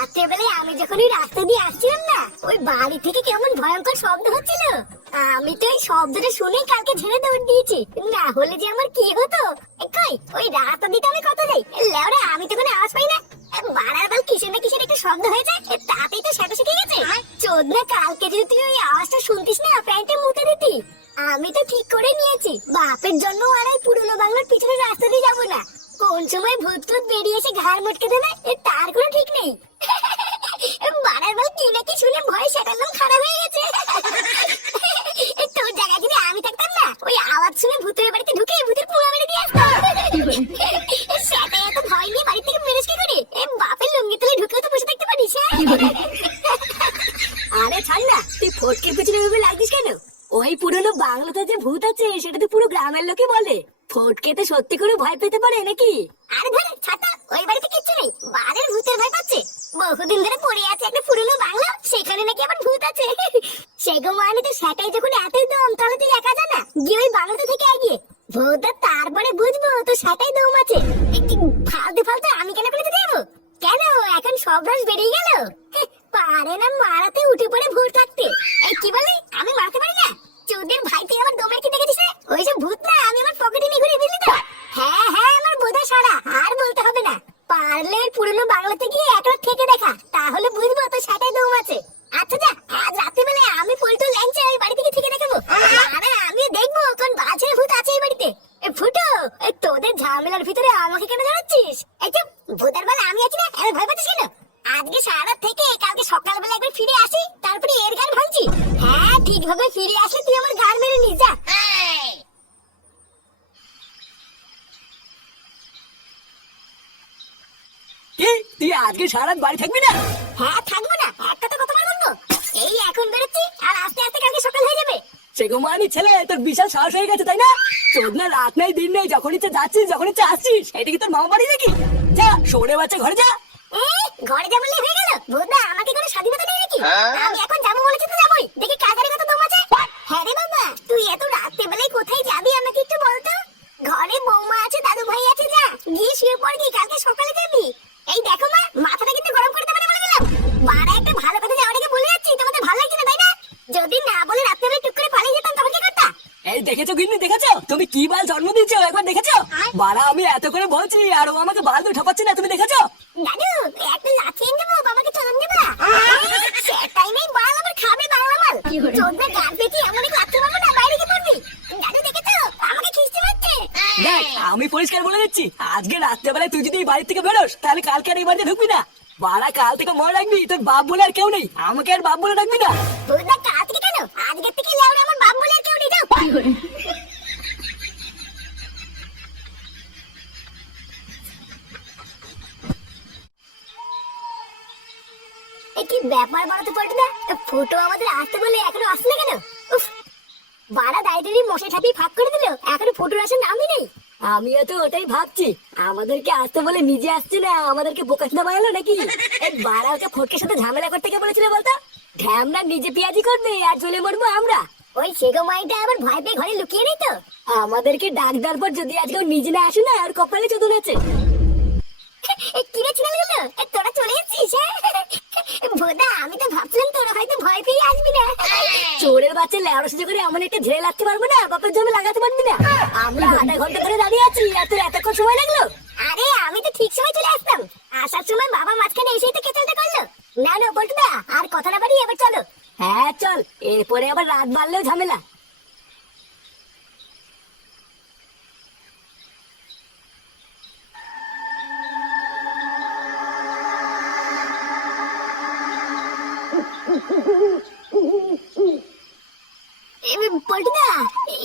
রাত্রেবেলায় আমি যখন ওই রাস্তা দিয়ে আসছিলাম না, ওই বাড়ি থেকে কেমন ভয়ঙ্কর শব্দ হচ্ছিল। আমি তো ওই শব্দটা শুনেই কালকে ছেড়ে দৌড় দিয়েছি, না হলে যে আমার কি হতো। কই ওই রাস্তা দিতে আমি কত যাই, লেওরা আমি তো কোনো আওয়াজ পাই না। বাড়ার বাল কিসের না কিসের একটা শব্দ হয়েছে, তাতেই তো সেটা শিখে গেছে। চোদনা, কালকে যদি তুই ওই আওয়াজটা শুনতিস না, প্যান্টে মুতে দিতি। আমি তো ঠিক করে নিয়েছি, বাপের জন্য আর এই পুরনো বাংলার পিছনে রাস্তা দিয়ে যাবো না। কোন সময় ভূত টুত বেরিয়ে এসে ঘাড় মটকে দেবে তার কোনো ঠিক নেই। বাড়ার বল কি নাকি শুনে ভয় সেটালাম খারাপ হয়ে গেছে। তোর জায়গায় যদি আমি থাকতাম না, ওই আওয়াজ শুনে ভূতের বাড়িতে ঢুকে ভূতের পুরো মেরে দিয়ে আসতাম। সেটা এত ভয় নিয়ে বাড়ি থেকে মেরেছ কি করে? বাপের লুঙ্গি তলে ঢুকেও তো বসে থাকতে পারিস। আরে ছাড় না, তুই ফটকের পেছনে ভেবে লাগছিস কেন? ওই পুরনো বাংলাতে যে ভূত আছে সেটা তো পুরো গ্রামের লোকে বলে। ফটকেতে সত্যি করে ভয় পেতে পারে নাকি? আরে ধরে ছাতা, ওই বাড়িতে কিচ্ছু নেই, বাড়ির ভূতের ভয় পাচ্ছে। বহুদিন ধরে পড়ে আছে একটা পুরনো বাংলা, সেখানে নাকি আবার ভূত আছে। সেগো মানে তো সেটাই যখন এতই দম, তাহলে তুই একা যা না, গিয়ে ওই বাংলাতে থেকে এগিয়ে ভূত, তারপরে বুঝবো তো সেটাই দম আছে। ফালতু ফালতু আমি কেন করে দেবো? কেন এখন সব রস বেরিয়ে গেল? পারে না মারাতে, উঠে পড়ে ভূত থাকতে। এই কি বলে আমি মারতে পারি না? চোদের ভাই, তুই আমার দমের কি দেখেছিস? ওইসব ভূত না, আমি আমার পকেটে নিয়ে ঘুরে, বুঝলি তো? হ্যাঁ হ্যাঁ, আমার বোধা সারা, আর বলতে হবে না। পারলে পুরনো বাংলাতে গিয়ে একবার থেকে দেখা, তাহলে বুঝবো তো সেটাই দম আছে। আচ্ছা যা, আজ রাত্রিবেলায় আমি পল্টু ল্যাংচা ওই বাড়ি থেকে দেখাবো। আরে আমি দেখবো কোন বাজে ভূত আছে এই বাড়িতে। ফুটো, তোদের ঝামেলার ভিতরে আমাকে কেন জানাচ্ছিস? এই চুপ, ভূতের বেলা আমি আছি না, আমি ভয় পাচ্ছিস কেন? আজকে সারা থেকে কালকে সকালবেলা একবার ফিরে আসি, তারপরে এর গান ভাঙছি। হ্যাঁ, ঠিকভাবে ফিরে আসলে তুই আমার গান মেরে নিস। যা। তুই আজকে সারা বাড়ি থাকবি না? হ্যাঁ থাকবো না, একটা তো কতবার বলবো। এই এখন বেরোচ্ছি, আর আস্তে আস্তে কালকে সকাল হয়ে যাবে। সেগোমানি ছেলে, তোর বিশাল সাহস হয়ে গেছে তাই না? চোদ না, রাত নাই দিন নেই, যখন ইচ্ছে যাচ্ছিস, যখন ইচ্ছে আসছিস। এটা কি তোর মামা বাড়ি নাকি? যা, শোনে বাচ্চা, ঘরে যা। ঘরে যা বললে হয়ে গেল? ভোদা, আমাকে কোনো স্বাধীনতা নেই নাকি? আমি এখন যাবো বলেছি তো যাবোই, দেখি কাজারে কত দম আছে। হ্যাঁ রে বাবা, তুই এত রাতে বেলায় কোথায় যাবি আমাকে একটু বলতো। ঘরে বৌমা আছে, দাদু ভাই আছে, যা গিয়ে শুয়ে পড়, গিয়ে কালকে সকালে যাবি। এই দেখো মা, মাথাটা কিন্তু গরম করে দেবে না বলে গেলাম। বাড়া একটা ভালো কথা যাওয়ার আগে বলে যাচ্ছি, তোমাদের ভালো লাগছে না তাই না? যদি না বলে রাতে বেলায় টুক করে পালিয়ে যেতাম, তখন কি করতা? এই দেখেছো গিন্নি, দেখেছো তুমি কি বাল জন্ম দিচ্ছ? একবার দেখেছো? বাড়া আমি এত করে বলছি আর ও আমাকে বাল তো ঠাপাচ্ছে না, তুমি দেখেছো? দাদু একটা লাথি এনে দেবো, বাবাকে চলন দেবা। সেটাই নেই, বাল আবার খাবে বাংলা মাল। চোদ্দা গান পেয়েছি, এমন এক লাথি মারবো না, বাইরে কি করবি? দাদু দেখেছো আমাকে খিস্তে পাচ্ছে? দেখ, আমি পরিষ্কার বলে দিচ্ছি, আজকে রাত্রেবেলায় তুই যদি এই বাড়ি থেকে বেরোস, তাহলে কালকে আর এই বাড়িতে ঢুকবি না। বাড়া কাল থেকে মনে রাখবি, তোর বাপ বলে আর কেউ নেই, আমাকে আর বাপ বলে রাখবি না। তোদের কাল থেকে কেন, আজকের থেকে লেওরা আমার বাপ বলে আর কেউ নেই। যাও। কি ব্যাপার বলতো পল্টু না, ফুটো আমাদের আসতে বলে এখনো আসলে কেন? উফ, বাড়া দাইটারি মশাই ঠাপি ফাঁক করে দিল, এখনো ফুটোর আসার নামই নেই। আমিও তো ওটাই ভাবছি, আমাদেরকে আসতে বলে নিজে আসছে না, আমাদেরকে বোকাচোদা বানালো নাকি? এই বাড়া ওকে ফটকের সাথে ঝামেলা করতে কে বলেছিল বলতো? ঢ্যামনা নিজে পেঁয়াজি করবে আর জ্বলে মরবো আমরা। ওই সেগো মাইটা আবার ভয় পেয়ে ঘরে লুকিয়ে নেই তো? আমাদেরকে ডাক দেওয়ার পর যদি আজকে ও নিজে না আসে না, আর কপালে চোদন আছে। কিরে ছেলেগুলো, তোরা চলে যাচ্ছিস? ভোদা, আমি তো ভাবছিলাম তোরা হয়তো ভয় পেয়ে আসবি না। চোরের বাচ্চা লেওড়া সুযোগ করে এমন একটা ঝেড়ে লাগতে পারবো না, বাপের জমি লাগাতে পারবি না। আমরা আধা ঘন্টা ধরে দাঁড়িয়ে আছি, আর তোর এতক্ষণ সময় লাগলো? আরে আমি তো ঠিক সময় চলে আসতাম, আসার সময় বাবা মাঝখানে এসেই তো কেচালটা করলো। না না বলটুদা, আর কথা না বাড়ি এবার চলো। হ্যাঁ চল, এরপরে আবার রাত বাড়লেও ঝামেলা। পল্টুদা,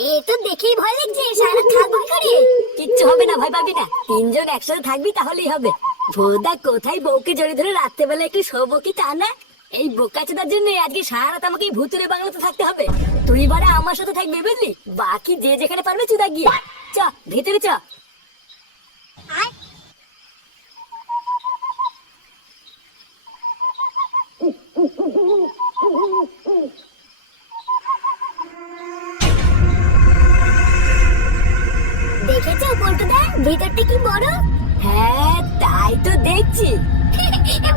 এ তো দেখেই ভয় লাগছে, সারা থাকবো কি করে? কিচ্ছু হবে না, ভয় পাবি না, তিনজন একসাথে থাকবি তাহলেই হবে। ভোদা কোথায় বউকে জড়িয়ে ধরে রাত্রেবেলা একটু শোবো কি তা না? এই বোকাচোদার জন্য আজকে সারা রাত আমাকে এই ভুতুরে বাংলাতে থাকতে হবে। তুই বারে আমার সাথে থাকবি বুঝলি, বাকি যে যেখানে পারবে চুদা গিয়ে। চ ভিতরে চ। দেখেছো পল্টুদা, ভিতরটা কি বড়? হ্যাঁ তাই তো দেখছি।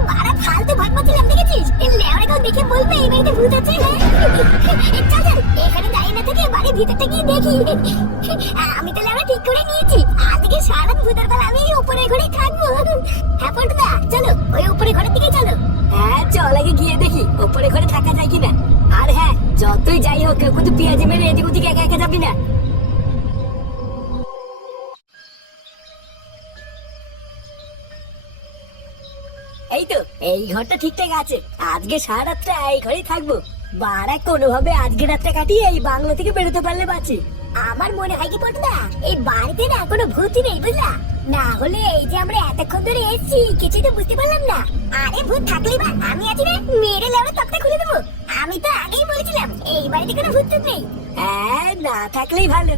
বাড়া ফালতু ভয় পাচ্ছিলাম দেখেছিস? এই লেওড়া কেউ দেখে বলবে এই বাড়িতে ভূত আছে। চল চল এখানে দাঁড়িয়ে না থেকে বাড়ির ভিতরটা গিয়ে দেখি। আমি তো লেওড়া ঠিক করে নিয়েছি, আজকে সারা ভূতের বেলা আমি এই উপরে ঘরেই থাকবো। হ্যাঁ পল্টুদা চলো ওই উপরে ঘরের দিকে চলো। হ্যাঁ চল আগে গিয়ে দেখি ওপরে ঘরে থাকা যায় কিনা। আর হ্যাঁ যতই যাই হোক কেউ কিন্তু পেঁয়াজি মেরে এদিক ওদিক একা একা যাবি না। এই তো এই ঘরটা ঠিকঠাক আছে, আজকে সারা রাতটা এই ঘরেই থাকবো। বাড়া কোনোভাবে আজকে রাতটা কাটিয়ে এই বাংলা থেকে বেরোতে পারলে বাঁচি। আমার মনে হয় কি পল্টুদা এই বাড়িতে না কোনো ভূতই নেই বুঝলা, না হলে এই যে আমরা এতক্ষণ ধরে এসেছি কিছুই তো বুঝতে পারলাম না। আরে ভূত থাকলেই বা আমি আছি না, মেরে লেওড়া তক্তা খুলে দেবো। আমি তো আগেই বলেছিলাম এই বাড়িতে কোনো ভূত টুত নেই। হ্যাঁ না থাকলেই ভালো।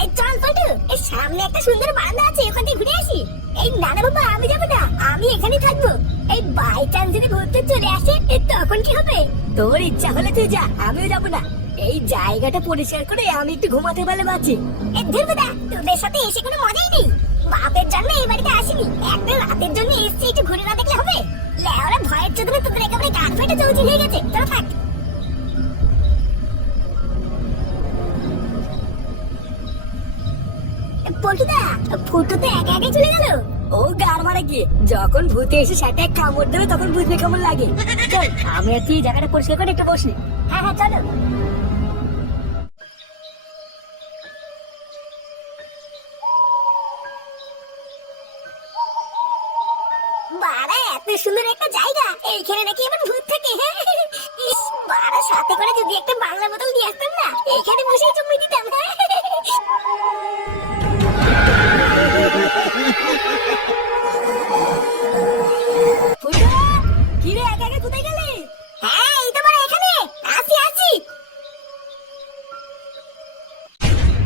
এই চল পল্টু এই সামনে একটা সুন্দর বারান্দা আছে ওখান থেকে ঘুরে আসি। এই না না বাবা আমি যাবো না, আমি এখানেই থাকবো। এই বাই চান্স যদি ভূত টুত চলে আসে তখন কি হবে? তোর ইচ্ছা হলে তুই যা, আমিও যাবো না। এই জায়গাটা পরিষ্কার করে আমি একটু ঘুমাতে পারলে বাঁচি। এই ধুরবুদা তোদের সাথে এসে কোনো মজাই নেই। বাপের জন্য এই বাড়িতে আসিনি, একটা রাতের জন্য এসেছি, একটু ঘুরে না দেখলে হবে? লেওরা ভয়ের চোদনে তোদের একেবারে গান ফেটে চৌচি হয়ে গেছে। চলো থাক। পল্টুদা ফুটো তো একা একাই চলে গেল। ও গার মারা গিয়ে যখন ভূতে এসে সেটা কামড় দেবে তখন বুঝবে কেমন লাগে। চল আমি আর তুই জায়গাটা পরিষ্কার করে একটু বসি। হ্যাঁ হ্যাঁ চলো। বাড়া এত সুন্দর একটা জায়গা, এইখানে নাকি এবার ভূত থাকে। ইস বাড়া সাথে করে যদি একটা বাংলা বোতল দিয়ে আসতাম না, এইখানে বসে চুমড়ি দিতাম। ফুটো কি রে একা একা কোথায় গেলি? হ্যাঁ এই তো বাড়া এখানে আসি আসি।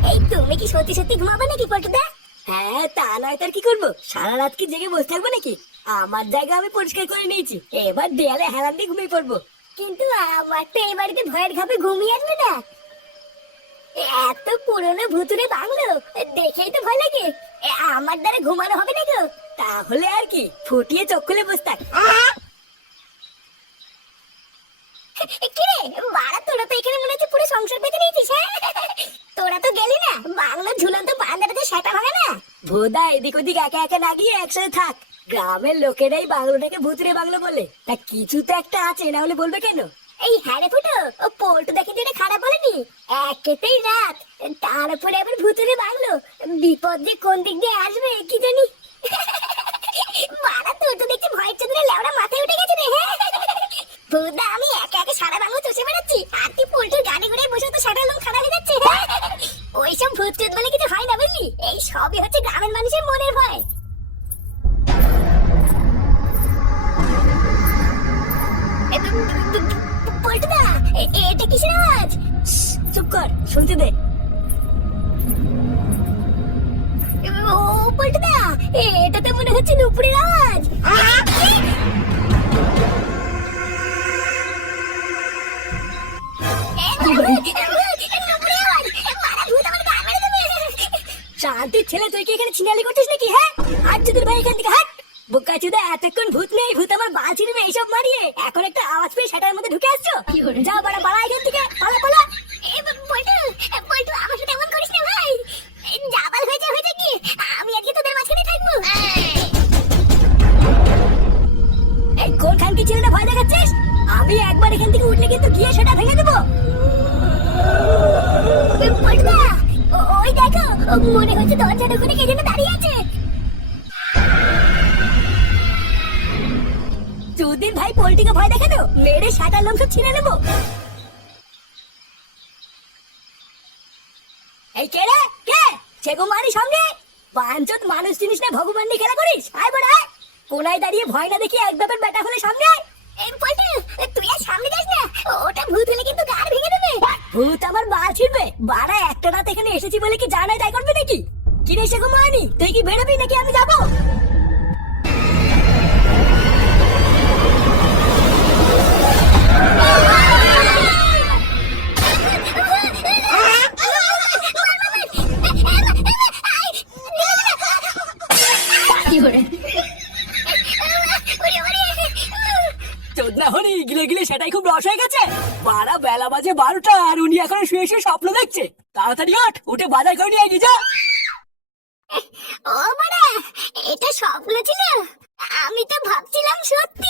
এই তুমি কি সত্যি সত্যি ঘুমাবে নাকি পল্টুদা? হ্যাঁ তা নয় তার কি করবো, সারা রাত কি জেগে বসে থাকবো নাকি? আমার জায়গা আমি পরিষ্কার করে নিয়েছি, এবার দেয়ালে হেলান দিয়ে ঘুমিয়ে পড়বো। কিন্তু আমার তো এই বাড়িতে ভয়ের ঘাপে ঘুমিয়ে আসবে না। এত পুরনো ভুতুরে বাংলো দেখেই তো ভয় লাগে। আমার দ্বারা ঘুমানো হবে না গো। তাহলে আর কি ফুটিয়ে চোখ খুলে বসে থাক। কিরে বাড়া তোরা তো এখানে মনে হচ্ছে পুরো সংসার পেতে নিয়েছিস। তোরা তো গেলি না বাংলোর ঝুলন্ত বারান্দাটাতে সেটা ভাঙে না। ভোদা এদিক ওদিক একা একা না গিয়ে একসাথে থাক। গ্রামের লোকেরাই বাংলোটাকে ভুতুরে বাংলো বলে, তা কিছু তো একটা আছে, না হলে বলবে কেন? এই হ্যাঁ রে ফুটো ও পল্টু দেখে যেটা খারাপ বলেনি, একেতেই রাত তার উপরে আবার ভুতুরে বাংলো, বিপদ যে কোন দিক দিয়ে আসবে কি জানি। বাড়া তোর তো দেখছি ভয়ের চোদনে লেওড়া মাথায় উঠে গেছে রে। ভুদা আমি একা একা সারা বাংলো চষে বেড়াচ্ছি, আর তুই পল্টুর গাড়ি ঘুরে বসে তো সারা লোক খারাপ হয়ে যাচ্ছে। ওইসব ভূত টুত বলে কিছু হয় না বুঝলি, এই সবই হচ্ছে গ্রামের মানুষের মনের ভয়। পল্টুদা এটা কিসের আওয়াজ? চুপ কর, শুনতে দে। ও পল্টুদা এটা তো মনে হচ্ছে নুপুরের আওয়াজ। শান্তির ছেলে তুই কি এখানে ছিনালি করছিস নাকি? হ্যাঁ আর যদি ভাই এখান থেকে হাট। বোকাচুদা এতক্ষণ ভূত নেই ভূত আমার বাল ছিড়বে এইসব মারিয়ে এখন একটা আওয়াজ পেয়ে সেটার মধ্যে ঢুকে আসছো। যাও বাড়া বাড়া এখান থেকে, পালা পালা। পল্টু পল্টু আমার সাথে এমন করিস না ভাই, জাবাল হয়েছে কি আমি আজকে তোদের মাঝখানে থাকবো। এই কোন খানকি ছেলেটা ভয় দেখাচ্ছিস? আমি একবার এখান থেকে উঠলে কিন্তু গিয়ে সেটা ভেঙে দেবো। পল্টুদা ওই দেখো মনে হচ্ছে দরজার ওখানে কে যেন দাঁড়িয়ে আছে। দুদিন ভাই পোল্ট্রিকে ভয় দেখানো, মেরে সাটার লোম সব ছিঁড়ে নেবো। এই কে রে কে? সেগুমারি সঙ্গে পাঁচজন মানুষ জিনিস না ভগবান নিয়ে খেলা করিস? আয় বড় আয়, কোনায় দাঁড়িয়ে ভয় না দেখি এক ব্যাপার বেটা হলে সামনে আয়। এই পল্টু তুই আর সামনে যাস না, ওটা ভূত হলে কিন্তু গাড় ভেঙে দেবে। ভূত আমার বাল ছিড়বে? বাড়া একটা রাত এখানে এসেছি বলে কি জানাই তাই করবে নাকি? কি রে সেগুমারি তুই কি বেরোবি নাকি আমি যাবো? ওরে ওরে চোদনা হলি গিলে গিলে সেটাই খুব রস হয়ে গেছে। বারা বেলা বাজে 12টা আর উনি এখন শুয়ে শুয়ে স্বপ্ন দেখছে। তাড়াতাড়ি উঠে বাজার করে নিয়ে গিয়ে যা। ও বাড়া, এটা স্বপ্ন ছিল? আমি তো ভাবছিলাম সত্যি।